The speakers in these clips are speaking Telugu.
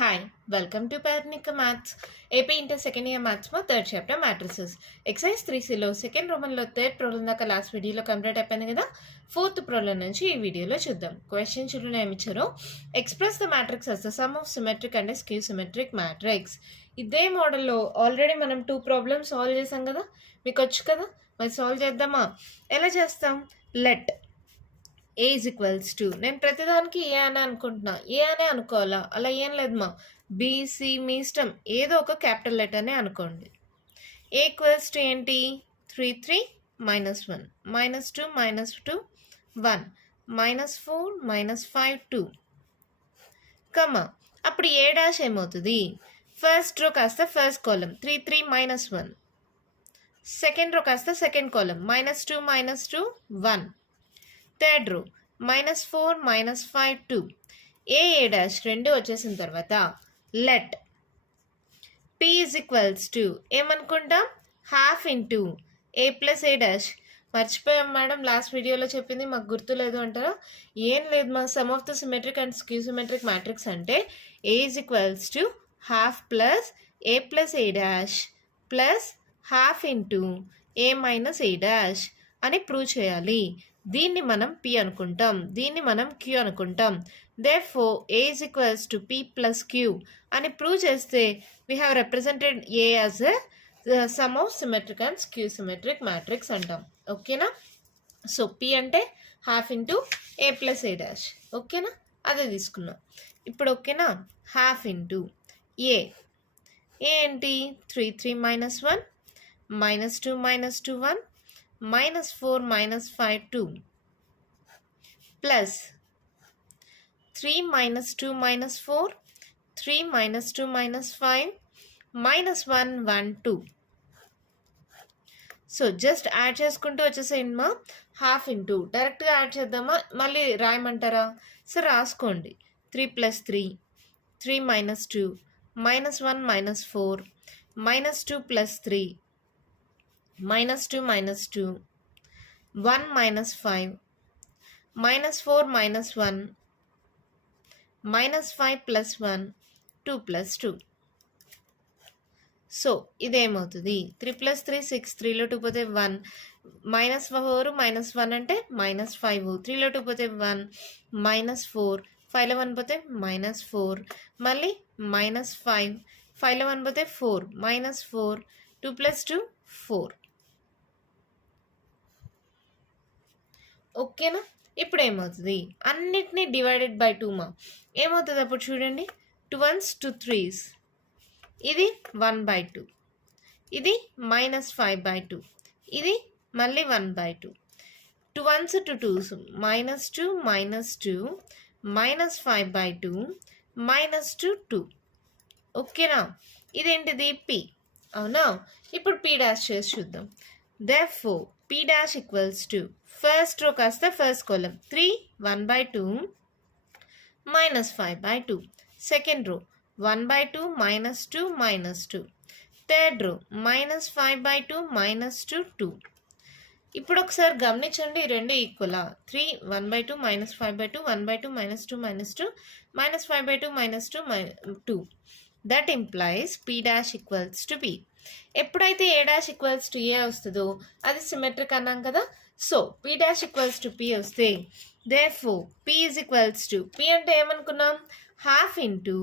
Hi, welcome to Paranika Maths. AP Inter second year maths mo third chapter matrices. Exercise 3 లో సెకండ్ రోమన్ లో థర్డ్ ప్రాబ్లం దాకా లాస్ట్ వీడియోలో కంప్లీట్ అయిపోయింది కదా. ఫోర్త్ ప్రాబ్లం నుంచి ఈ వీడియోలో చూద్దాం. క్వశ్చన్ చూడండి ఏమి ఇచ్చారో. Express the matrix as the sum of symmetric and skew symmetric matrix. ఇదే మోడల్లో ఆల్రెడీ మనం 2 ప్రాబ్లమ్స్ సాల్వ్ చేసాం కదా. మీకు వచ్చు కదా. మరి సాల్వ్ చేద్దామా? ఎలా చేస్తాం? Let A is equals to, నేను ప్రతిదానికి ఏ అని అనుకుంటున్నా, ఏ అనే అనుకోవాలా? అలా ఏం లేదు మా, బీసీ మీ ఇష్టం, ఏదో ఒక క్యాపిటల్ లెటర్నే అనుకోండి. ఏ ఈక్వల్స్ టు ఏంటి? 3 3 -1 -2 -2 1 -4 -5 2 కమా. అప్పుడు ఏ డాష్ ఏమవుతుంది? ఫస్ట్ రో కాస్త ఫస్ట్ కాలం 3 3 -1, సెకండ్ రో కాస్త సెకండ్ కాలం -2 -2 1, థర్డ్ రో -4 -5 2. ఏ డాష్ రెండు వచ్చేసిన తర్వాత let P is equals to ఏమనుకుంటాం? Half into A plus A dash. మర్చిపోయాం మేడం, లాస్ట్ వీడియోలో చెప్పింది మాకు గుర్తులేదు అంటారా? ఏం లేదు మా, sum of the symmetric and skew symmetric matrix అంటే A is equals to half plus A plus A dash plus half into A minus A dash అని ప్రూవ్ చేయాలి. దీన్ని మనం పి అనుకుంటాం, దీన్ని మనం క్యూ అనుకుంటాం. Therefore A is equals to P plus queue అని ప్రూవ్ చేస్తే we have represented A as a some of symmetric and skew symmetric matrix అంటాం. ఓకేనా? సో పి అంటే half into A plus A dash. ఓకేనా? అదే తీసుకున్నాం ఇప్పుడు. ఓకేనా? హాఫ్ ఇంటూ ఏ ఏంటి? 3 3 -1 -2 -2 1 -4 -5 2 plus 3 -2 -4 3 -2 -5 -1 1 2. సో జస్ట్ యాడ్ చేసుకుంటూ వచ్చేసేయండి మా. హాఫ్ ఇంటూ డైరెక్ట్గా యాడ్ చేద్దామా, మళ్ళీ రాయమంటారా? సో రాసుకోండి. 3 + 3 3 -2 -1 -4 -2 + 3 -2 -2 1 -5 -4 -1 -5 + 1 2 + 2. సో ఇదేమవుతుంది? 3 + 3 6, 3లో 2 పోతే 1 -4 -1 అంటే -5, 3లో 2 పోతే 1 -4, 5లో 1 పోతే -4, మళ్ళీ -5, 5లో 1 పోతే 4 -4 2 + 2 4. ఓకేనా? ఇప్పుడు ఏమవుతుంది? అన్నిటినీ డివైడెడ్ బై 2 మా. ఏమవుతుంది అప్పుడు చూడండి? 2 1s 2 3s, ఇది 1/2, ఇది -5/2, ఇది మళ్ళీ 1/2. 2 1s 2 2s -2 -2 -5/2 -2 2. ఓకేనా? ఇదేంటిది? పి. అవునా? ఇప్పుడు పి డాష్ చేసి చూద్దాం. Therefore P dash equals to first row కాస్త ఫస్ట్ కాలం 3 1/2 -5/2, సెకండ్ రో 1/2 -2 -2, థర్డ్ రో -5/2 -2 2. ఇప్పుడు ఒకసారి గమనించండి, ఈ రెండు ఈక్వలా? 3 1/2 -5/2 1/2 -2 -2 -5/2 -2 2. That implies P dash equals to P. ఎప్పుడైతే A dash equals to A వస్తుందో అది సిమెట్రిక్ అన్నాం కదా. So P dash equals to P వస్తే therefore P is equals to, P అంటే ఏమనుకున్నాం? Half into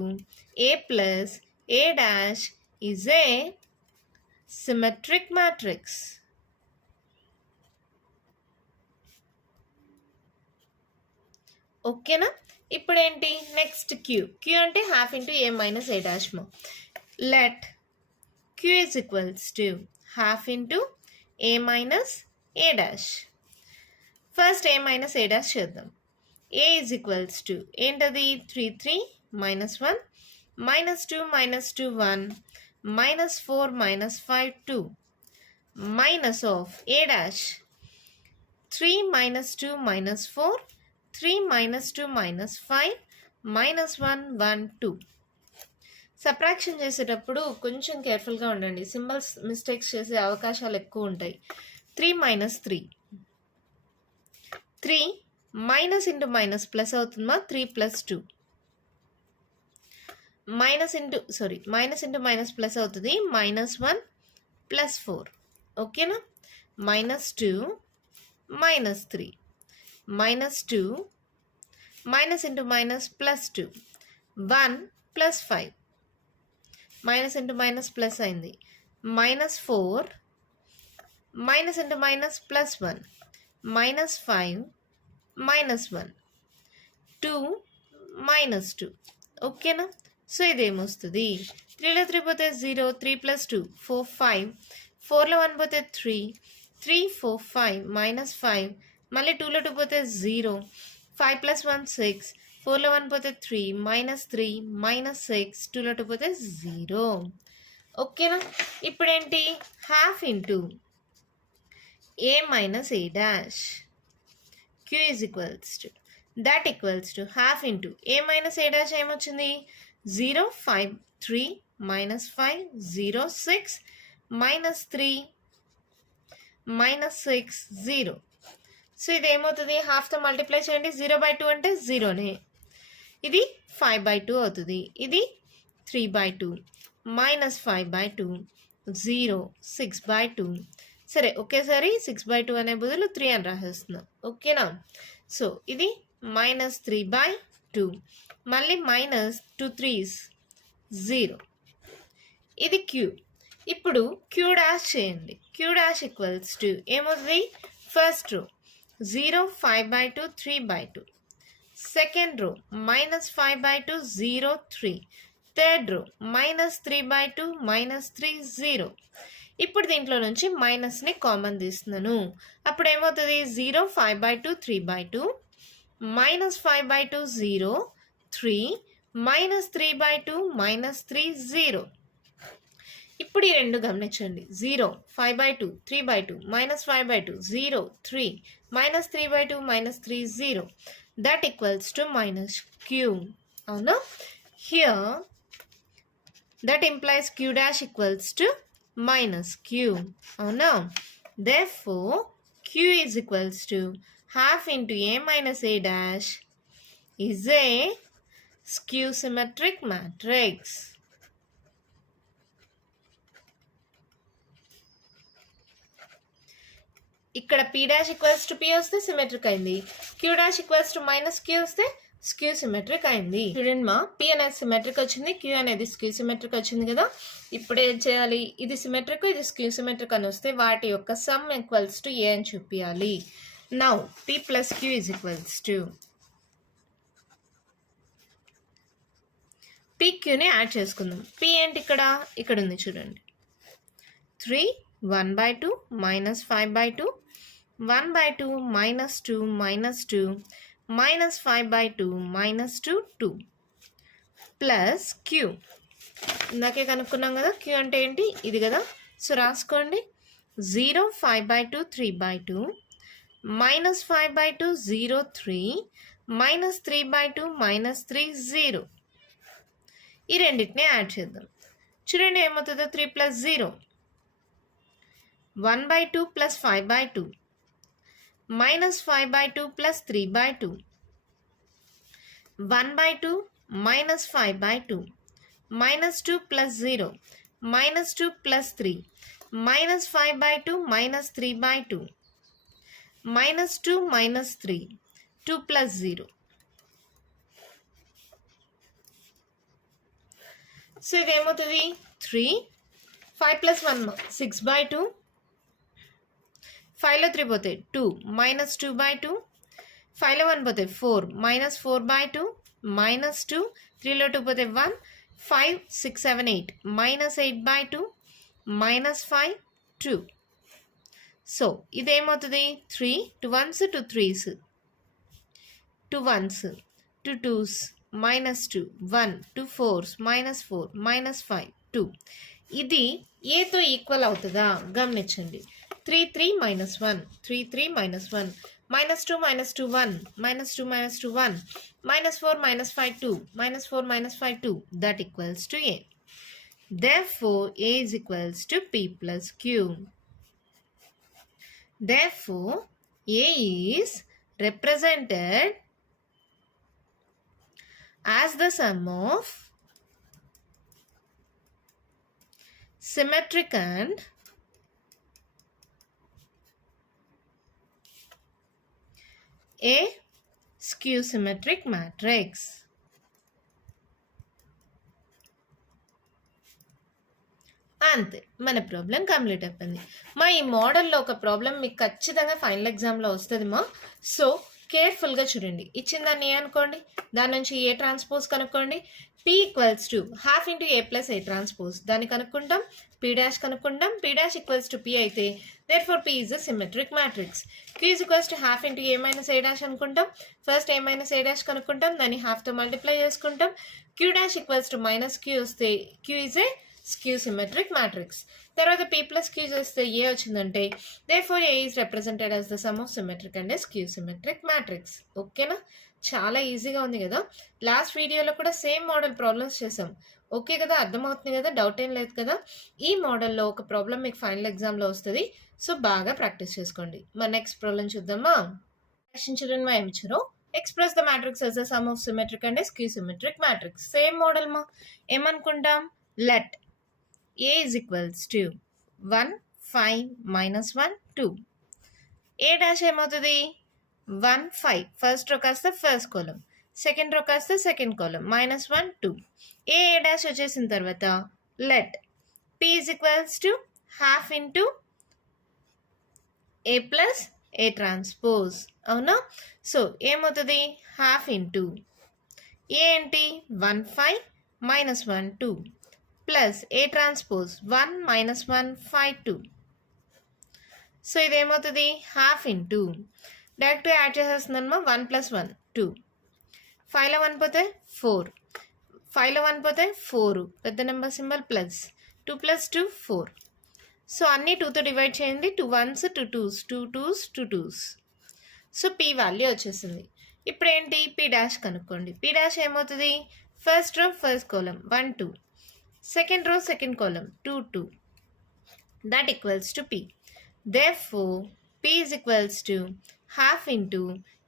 A plus A dash is a symmetric matrix. ఓకేనా? ఇప్పుడు ఏంటి? Next Q. క్యూ అంటే హాఫ్ ఇంటూ ఏ మైనస్ ఏ డాష్ మో. Let q is equals to half into A minus A dash. First A minus A dash చేద్దాం. ఏ ఈజ్ ఈక్వల్స్ టు ఏంటది? 3 3 -1 -2 -2 1 -4 -5 2 minus of a dash 3 -2 -4 3 -2 -5 -1 1 2. Subtraction చేసేటప్పుడు కొంచెం కేర్ఫుల్గా ఉండండి, సింబల్స్ మిస్టేక్స్ చేసే అవకాశాలు ఎక్కువ ఉంటాయి. 3 - 3 3 మైనస్ ఇంటూ మైనస్ ప్లస్ అవుతుందా? 3 + 2 మైనస్ ఇంటూ మైనస్ ప్లస్ అవుతుంది, -1 + 4 ఓకేనా. -2 -3 -2 minus into minus +2 1 + 5 minus into minus plus అయింది, -4 మైనస్ ఇంటూ మైనస్ +1 -5 -1 2 -2 ఓకేనా. సో ఇదేమొస్తుంది, 3లో 3 పోతే 0, 3 + 2 4 5 4లో 1 పోతే 3 3 4 5 -5 మళ్ళీ 2లో 2 పోతే 0 5 + 1 6 4లో 1 పోతే 3 -3 -6 2లో 2 పోతే 0 ఓకేనా. ఇప్పుడేంటి, ½ into a minus a dash q is equals to ½ into a minus a dash ఏమొచ్చింది, 0 5 3 -5 0 6 -3 -6 0. సో ఇది ఏమవుతుంది, హాఫ్తో మల్టిప్లై చేయండి, 0/2 అంటే 0నే, ఇది 5/2 అవుతుంది, ఇది 3/2 -5/2 0 6/2. సరే ఒకేసారి 6/2 అనే బదులు 3 అని రాసేస్తున్నాం ఓకేనా. సో ఇది -3/2 మళ్ళీ -2 3s 0, ఇది q. ఇప్పుడు q డాష్ చేయండి, q డాష్ ఈక్వల్స్ టు ఏమవుతుంది, first row 0 5/2 3/2, second row -5/2 0 3, third row -3/2 -3 0. ఇప్పుడు దీంట్లో నుంచి మైనస్ని కామన్ తీస్తున్నాను, అప్పుడు ఏమవుతుంది, 0 5/2 3/2 -5/2 0 3 -3/2 -3 0. ఇప్పుడు ఈ రెండు గమనించండి, 0 5/2 3/2 -5/2 0 3 -3/2 -3 0 దట్ ఈక్వల్స్ టు -q అవునా. Here that implies q dash equals to -q అవునా. therefore q is equals to ½ into a minus a dash is a skew symmetric matrix. ఇక్కడ p dash equals to p వస్తే సిమెట్రిక్ అయింది, q dash equals to -q వస్తే స్క్యూ సిమెట్రిక్ అయింది. చూడండి మా, p అనేది సిమెట్రిక్ వచ్చింది, q అనేది స్క్యూ సిమెట్రిక్ వచ్చింది కదా. ఇప్పుడు ఏం చేయాలి, ఇది సిమెట్రిక్ ఇది స్క్యూ సిమెట్రిక్ అని వస్తే వాటి యొక్క సమ్ ఈక్వల్స్ టు a అని చూపించాలి. Now p + q is equals to pqని యాడ్ చేసుకుందాం. p ఏంటి, ఇక్కడ ఉంది చూడండి, 3 1/2 -5/2 1/2 -2 -2 -5/2 -2 2 ప్లస్ q. ఇందాకే కనుక్కున్నాం కదా, q అంటే ఏంటి, ఇది కదా. సో రాసుకోండి, 0 5/2 3/2 -5/2 0 3 -3/2 -3 0. ఈ రెండింటిని యాడ్ చేద్దాం. చూడండి ఏమవుతుందో, 3 + 0 1/2 + 5/2 -5/2 + 3/2 1/2 -5/2 -2 + 0 -2 + 3 -5/2 -3/2 -2 -3 2 + 0. సో ఇది ఏమవుతుంది, 3 5 + 1 6/2 5లో 3 పోతే 2 -2/2 5లో 1 పోతే 4 -4/2 -2 3లో 2 పోతే 1 5 6 7 8 -8/2 -5 2. సో ఇదేమవుతుంది, 3 2 1s 2 3s 2 1s 2 2s -2 1 2 4s -4 -5 2. ఇది ఏతో ఈక్వల్ అవుతుందా గమనించండి, 3 3 -1 3 3 -1 -2 -2 1 -2 -2 1 -4 -5 2 -4 -5 2 that equals to a. Therefore a is equals to p plus q. Therefore a is represented as the sum of symmetric and a skew symmetric matrix. అంతే, మన ప్రాబ్లం కంప్లీట్ అయిపోయింది మా. ఈ మోడల్లో ఒక ప్రాబ్లం మీకు ఖచ్చితంగా ఫైనల్ ఎగ్జామ్లో వస్తుంది మా. సో కేర్ఫుల్గా చూడండి. ఇచ్చిన దాన్ని ఏ అనుకోండి, దాని నుంచి ఏ ట్రాన్స్పోజ్ కనుక్కోండి. P equals to half into A plus A transpose, దాన్ని కనుక్కుంటాం. P డాష్ కనుక్కుంటాం. P dash equals to P అయితే therefore P is a symmetric matrix. Q is equals to half into A minus A dash అనుకుంటాం. ఫస్ట్ ఏ మైనస్ ఏ డాష్ కనుక్కుంటాం, దాన్ని హాఫ్తో మల్టిప్లై చేసుకుంటాం. Q dash equals to minus Q వస్తే Q is a skew symmetric matrix. తర్వాత P ప్లస్ Q చేస్తే ఏ వచ్చిందంటే therefore A is represented as the sum of symmetric and a skew symmetric matrix. ఓకేనా, చాలా ఈజీగా ఉంది కదా. లాస్ట్ వీడియోలో కూడా సేమ్ మోడల్ ప్రాబ్లమ్స్ చేసాం. ఓకే కదా, అర్థమవుతుంది కదా, డౌట్ ఏం లేదు కదా. ఈ మోడల్లో ఒక ప్రాబ్లం మీకు ఫైనల్ ఎగ్జామ్లో వస్తుంది. సో బాగా ప్రాక్టీస్ చేసుకోండి. మన నెక్స్ట్ ప్రాబ్లం చూద్దామా. చిల్డ్రన్ మా ఏమిచ్చారో express the matrix as the sum of symmetric and a skew symmetric matrix. Same model మా. ఏమనుకుంటాం, let A is equals to 1, 5, minus 1, 2. A dash ఏమవుతుంది 1, 5. ఫస్ట్ రో కాస్త ఫస్ట్ కాలం, సెకండ్ రో కాస్త second column, minus 1, 2. A dash వచ్చేసిన తర్వాత let P is equals to half into A plus A transpose. అవునా, సో ఏమవుతుంది హాఫ్ ఇంటూ A ఏంటి 1, 5, minus 1, 2. Plus A transpose 1 minus 1 5 2. So ఇదేమవుతుంది హాఫ్ ఇంటూ డైరెక్ట్గా యాడ్ చేసేస్తుందన్నమా. 1 ప్లస్ 1 2, 5లో 1 పోతే 4, 5లో 1 పోతే 4, పెద్ద number symbol plus 2 plus 2 4. So అన్నీ 2తో డివైడ్ చేయండి. 2 1s 2 2s 2 2s 2 2s. So P value వచ్చేసింది. ఇప్పుడు ఏంటి P డాష్ కనుక్కోండి. P డాష్ ఏమవుతుంది first row first column 1 2, second row second column 2 2. that equals to P. Therefore P is equals to half into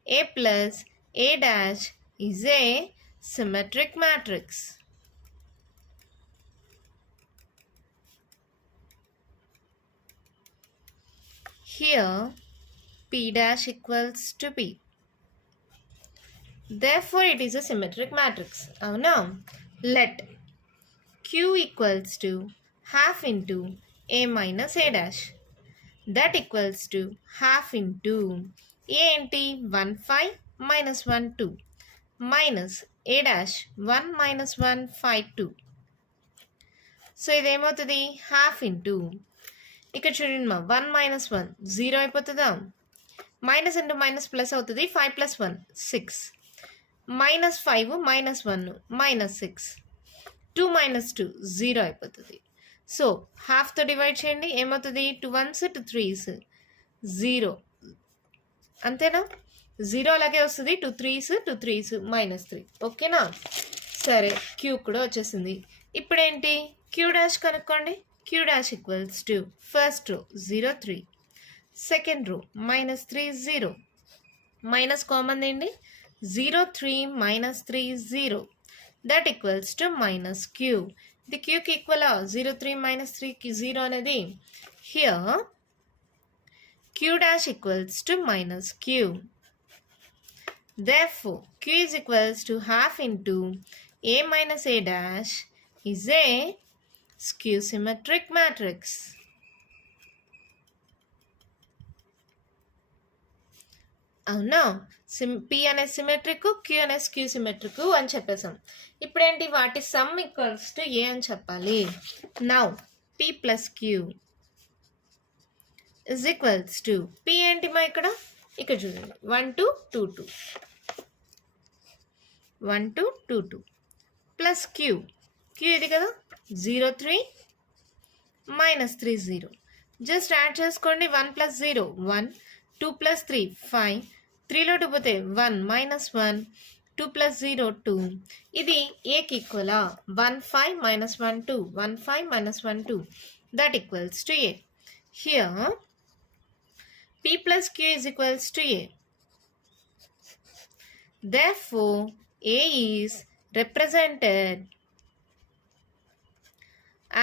A plus A dash is a symmetric matrix. Here P dash equals to P. Therefore it is a symmetric matrix. Avuna, let Q equals to half into A minus A dash. That equals to half into A ఏంటి 1 5 minus 1 2 minus A dash 1 minus 1 5 2. So ఇదేమవుతుంది హాఫ్ ఇంటూ ఇక్కడ చూడండి మా 1 మైనస్ 1 0 అయిపోతుందా. మైనస్ ఇంటూ మైనస్ ప్లస్ అవుతుంది. 5 plus 1 6, minus 5 minus 1 minus 6, 2 minus 2 0 అయిపోతుంది. సో హాఫ్తో డివైడ్ చేయండి. ఏమవుతుంది 2 1s 2 3s 0. అంతేనా, 0 అలాగే వస్తుంది. 2 3s 2 3s మైనస్ 3. ఓకేనా, సరే Q కూడా వచ్చేసింది. ఇప్పుడేంటి Q డాష్ కనుక్కోండి. Q dash equals to first row 0 3, second row minus 3 0, minus common ఏంటి 0 3 minus 3 0. that equals to minus Q. The Q కి ఈక్వల్ 0 3 minus 3 కి 0 అనేది. here Q dash equals to minus Q. Therefore Q is equals to half into A minus A dash is a skew symmetric matrix. అవునా, P అనే సిమెట్రిక్, Q అనే స్క్యూ సిమెట్రిక్ అని చెప్పేసాం. ఇప్పుడేంటి వాటి సమ్ ఈక్వల్స్ టు ఏ అని చెప్పాలి. Now P plus Q is equals to P ఏంటి మా ఇక్కడ చూడండి 1 2 2 2, 1 2 2 2 ప్లస్ Q ఇది కదా 0 3 మైనస్ 3 0. జస్ట్ యాడ్ చేసుకోండి. 1 ప్లస్ 0 1, 2 ప్లస్ 3 5, 3లో 2 పోతే 1 మైనస్ 1, 2 ప్లస్ 0 2. ఇది ఏకి ఈక్వలా 1 5 minus 1 2, 1 5 minus 1 2. That equals to A. Here P plus Q is equals to A. Therefore, A is represented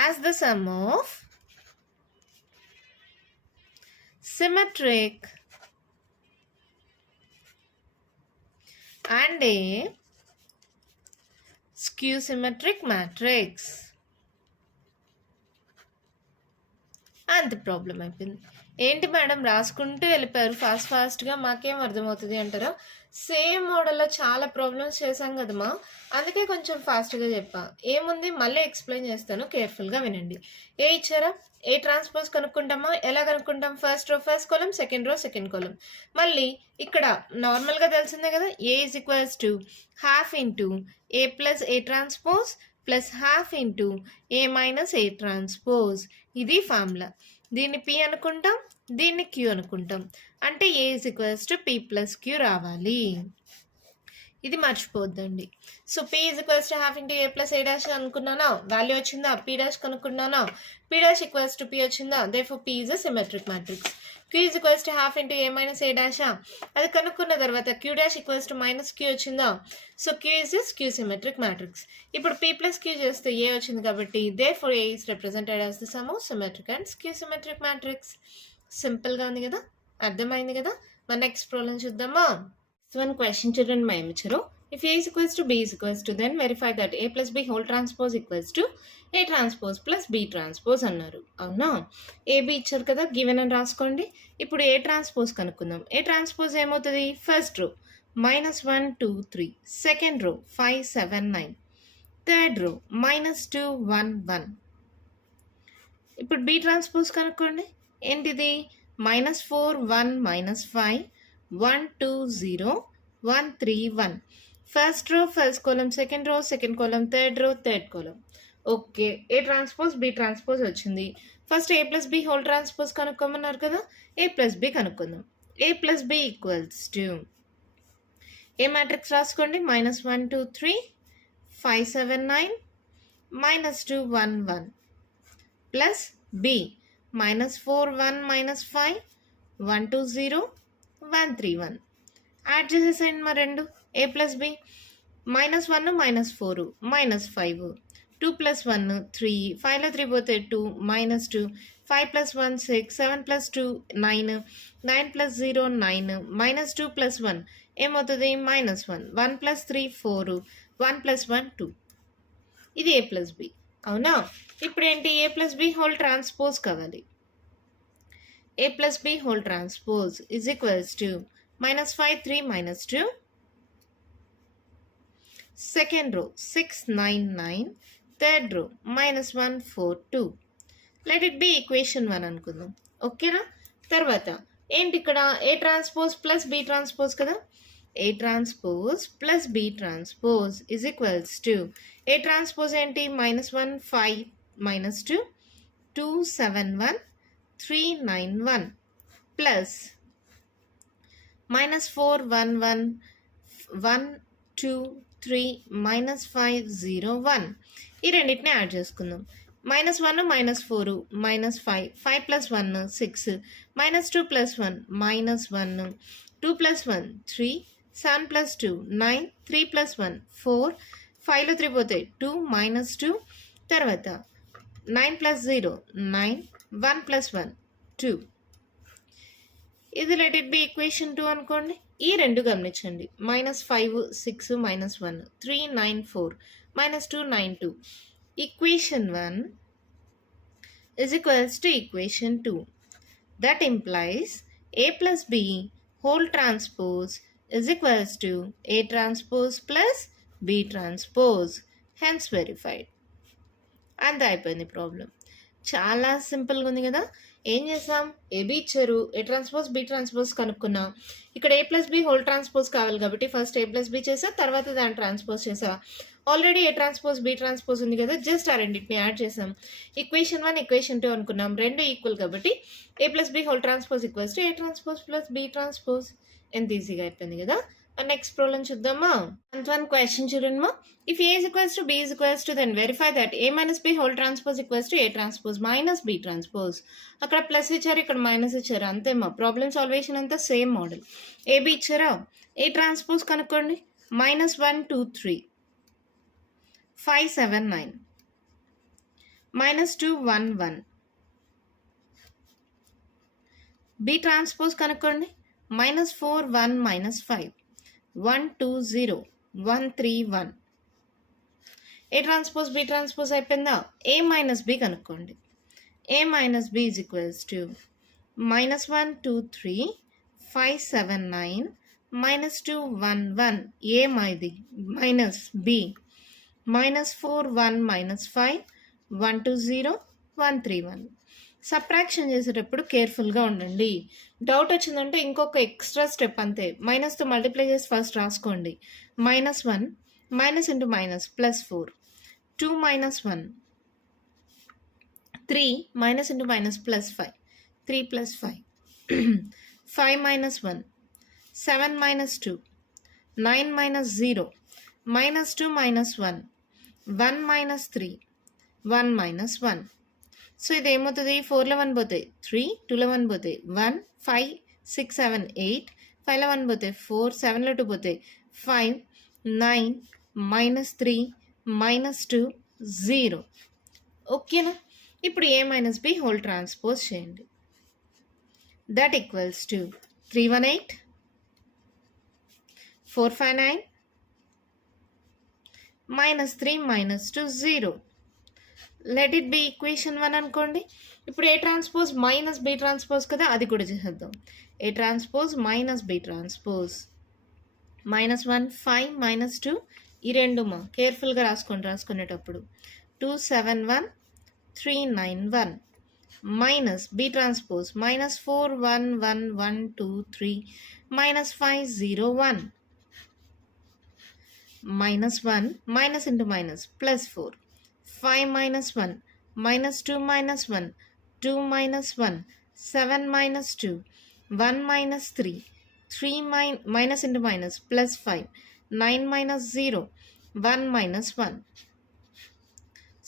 as the sum of symmetric and a skew symmetric matrix. అంత ప్రాబ్లం అయిపోయింది. ఏంటి మేడం రాసుకుంటూ వెళ్ళిపోయారు ఫాస్ట్గా, మాకేం అర్థమవుతుంది అంటారా? సేమ్ మోడల్లో చాలా ప్రాబ్లమ్స్ చేశాం కదమ్మా, అందుకే కొంచెం ఫాస్ట్గా చెప్పా. ఏముంది మళ్ళీ ఎక్స్ప్లెయిన్ చేస్తాను, కేర్ఫుల్గా వినండి. ఏ ఇచ్చారా? ఏ ట్రాన్స్పోజ్ కనుక్కుంటామా? ఎలా కనుక్కుంటాం? First row first column, second row second column. మళ్ళీ ఇక్కడ నార్మల్గా తెలిసిందే కదా, A is equals to half into A plus A transpose plus half into A minus A transpose. ఇది ఫార్ములా. దీన్ని పి అనుకుంటాం, దీన్ని క్యూ అనుకుంటాం. అంటే A is equals to P plus Q రావాలి. ఇది మర్చిపోద్దండి. So P is equals to half into A plus A dash అనుకున్నానా, value వచ్చిందా? పి డాష్ కనుక్కున్నానా, P dash equals to P వచ్చిందా? Therefore P is a symmetric matrix. Q is equals to half into A minus A డాషా, అది కనుక్కున్న తర్వాత Q dash equals to minus Q వచ్చిందా? So Q is Q symmetric matrix. ఇప్పుడు పి ప్లస్ క్యూ చేస్తే ఏ వచ్చింది కాబట్టి therefore A is represented as the sum of symmetric and skew symmetric matrix. సింపుల్గా ఉంది కదా, అర్థమైంది కదా. మన నెక్స్ట్ ప్రాబ్లం చూద్దామా? One question children మా ఏమిచ్చారు? If A is equals to B is equals to, then verify that A plus B whole transpose equals to A transpose plus B transpose అన్నారు. అవునా? AB ఇచ్చారు కదా, గివెన్ అని రాసుకోండి. ఇప్పుడు A transpose కనుక్కుందాం. A transpose ఏమవుతుంది? First row -1 2 3, second row 5 7 9, third row -2 1 1. ఇప్పుడు B transpose కనుక్కోండి. ఏంటిది? -4 1 -5 1 2 0 1 3 1. First row first column, second row second column, third row third column. Okay, A transpose B transpose వచ్చింది. First A plus B whole transpose కనుక్కోమన్నారు కదా, ఏ ప్లస్ బి కనుక్కుందాం. A plus B equals to a matrix రాసుకోండి. -1 2 3 5 7 9 -2 1 1 ప్లస్ బి -4 1 -5 1 2 0 1 3 1. యాడ్ చేసేసేయండి మా రెండు. ఏ ప్లస్ బి -1 -4 -5 2 + 1 3 5లో 3 పోతే 2 -2 5 + 1 6 7 + 2 9 9 + 0 9 -2 + 1 ఏమవుతుంది? -1 1 + 3 4 1 + 1 2. ఇది ఏ ప్లస్ బి. అవునా? ఇప్పుడు ఏంటి? ఏ ప్లస్ బి హోల్ ట్రాన్స్పోజ్ కావాలి. A plus B whole transpose is equals to -5 3 -2, second row 6 9 9, third row -1 4 2. Let it be equation 1 అనుకుందాం. ఓకేనా? తర్వాత ఏంటి ఇక్కడ? A transpose plus B transpose కదా, A transpose plus B transpose is equals to A transpose ఏంటి? -1 5 -2 2 7 1 3 9 1 plus -4 1 1 1 2 3 -5 0 1. ఈ రెండింటిని యాడ్ చేసుకుందాం. -1 -4 -5 5 + 1 6 -2 + 1 -1 2 + 1 3 7 + 2 9 3 + 1 4 5లో 3 పోతే 2 -2 తర్వాత 9 + 0 9 1 + 1 2. ఇది లెట్ ఇట్ బి ఈక్వేషన్ 2 అనుకోండి. ఈ రెండు గమనించండి. -5 6 -1 3 9 4 -2 9 2. Equation 1 is equals to equation 2. That implies A plus B whole transpose is equals to A transpose plus B transpose. Hence verified. అంతే అయిపోయింది ప్రాబ్లం. చాలా సింపుల్గా ఉంది కదా. ఏం చేసాం? ఏబి ఇచ్చారు, ఏ ట్రాన్స్పోజ్ బి ట్రాన్స్పోజ్ కనుక్కున్నాం. ఇక్కడ ఏ ప్లస్ బి హోల్ ట్రాన్స్పోజ్ కావాలి కాబట్టి ఫస్ట్ ఏ ప్లస్ బి చేసా, తర్వాత దాన్ని ట్రాన్స్పోజ్ చేసా. Already a transpose B transpose ఉంది కదా, జస్ట్ ఆ రెండింటిని యాడ్ చేసాం. ఈక్వేషన్ 1 ఈక్వేషన్ 2 అనుకున్నాం, రెండు ఈక్వల్ కాబట్టి A plus B whole transpose equals to A transpose plus B transpose. ఎంత ఈజీగా అయిపోయింది కదా. నెక్స్ట్ ప్రాబ్లం చూద్దామా. 1 క్వశ్చన్ చూడండి. If A is equals to B is equals to, then verify that A minus B whole transpose equals to A transpose minus B transpose. అక్కడ ప్లస్ ఇచ్చారు, ఇక్కడ మైనస్ ఇచ్చారు, అంతే. మా ప్రాబ్లమ్ సాల్వేషన్ అంతా సేమ్ మోడల్. ఏబి ఇచ్చారా, ఏ ట్రాన్స్పోజ్ కనుక్కోండి. -1 2 3 5 7 9 -2 1 1. B ట్రాన్స్పోజ్ కనుక్కోండి. -4 1 -5 1 2 0 1 3 1. A ట్రాన్స్పోజ్ B ట్రాన్స్పోజ్ అయిపోయిందా? A మైనస్ B కనుక్కోండి. A minus B is equals to -1 2 3 5 7 9 -2 1 1. A minus B -4 1 -5 1 2 0 1 3 1. Subtraction చేసేటప్పుడు కేర్ఫుల్గా ఉండండి. డౌట్ వచ్చిందంటే ఇంకొక ఎక్స్ట్రా స్టెప్ అంతే. మైనస్తో మల్టిప్లై చేసి ఫస్ట్ రాసుకోండి. -1 minus into minus +4 2 -1 3 minus into minus +5 3 + 5 5 - 1 7 - 2 9 - 0 -2 -1 1 - 3 1 - 1. So ఇది ఏమవుతుంది? 4లో 1 పోతాయి 3 2లో 1 పోతాయి 1 5 6 7 8 5లో 1 పోతాయి 4 7లో 2 పోతాయి 5 9 -3 -2 0. ఓకేనా? ఇప్పుడు A minus B whole transpose చేయండి. That equals to 318 459 -3 -2 0. Let it be equation 1 అనుకోండి. ఇప్పుడు A transpose minus B transpose కదా, అది కూడా చేసేద్దాం. A transpose minus B transpose -1 5 -2 ఈ రెండు కేర్ఫుల్గా రాసుకునేటప్పుడు 271 391 minus B transpose -4 1 1 1 2 3 -5 0 1 -1 minus into minus +4 5 -1 -2 -1 2 -1 7 -2 1 -3 3 minus into minus +5 9 -0 1 -1.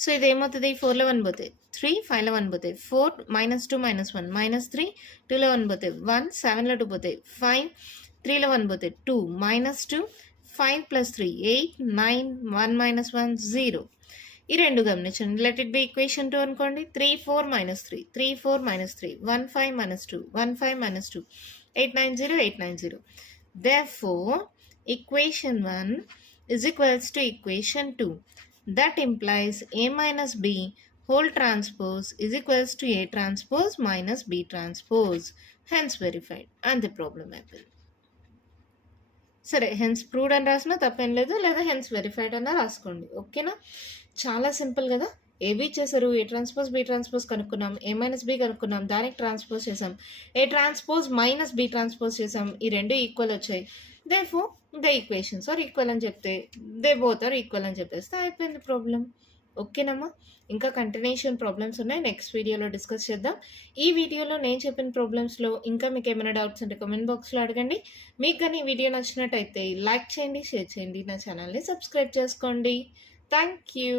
So ఇది ఏమవుతుంది? 4లో 1 పోతాయి 3 5లో 1 పోతాయి 4 -2 -1 -3 2లో 1 పోతాయి 1 7లో 2 పోతాయి 5 3లో 1 పోతాయి 2 -2 5 + 3 8 9 1 -1 0. ఈ రెండు గమనించండి. లెట్ ఇట్ బి ఈక్వేషన్ 2 అనుకోండి. 3 4 -3 3 4 -3 1 5 -2 1 5 -2 8 9 0 8 9 0. Therefore equation 1 is equals to equation 2. That implies A minus B whole transpose is equals to A transpose minus B transpose. Hence verified. And the problem happened. సరే, హెన్స్ ప్రూవ్డ్ అని రాసినా తప్పేం లేదు, లేదా హెన్స్ వెరిఫైడ్ అన్న రాసుకోండి. ఓకేనా? చాలా సింపుల్ కదా. ఏబీ చేశారు, ఏ ట్రాన్స్పోజ్ బి ట్రాన్స్పోజ్ కనుక్కున్నాం, ఏ మైనస్ బి కనుక్కున్నాం, దానికి ట్రాన్స్పోజ్ చేసాం, A transpose minus B transpose చేసాం, ఈ రెండు ఈక్వల్ వచ్చాయి. Therefore the equations are equal అని చెప్తే దే బోత్ ఆర్ ఈక్వల్ అని చెప్పేస్తే అయిపోయింది ప్రాబ్లం. ఓకేనమ్మా? ఇంకా కంటిన్యూషన్ ప్రాబ్లమ్స్ ఉన్నాయి, నెక్స్ట్ వీడియోలో డిస్కస్ చేద్దాం. ఈ వీడియోలో నేను చెప్పిన ప్రాబ్లమ్స్లో ఇంకా మీకు ఏమైనా డౌట్స్ ఉంటే కామెంట్ బాక్స్లో అడగండి. మీకు కానీ ఈ వీడియో నచ్చినట్టయితే లైక్ చేయండి, షేర్ చేయండి, నా ఛానల్ని సబ్స్క్రైబ్ చేసుకోండి. Thank you.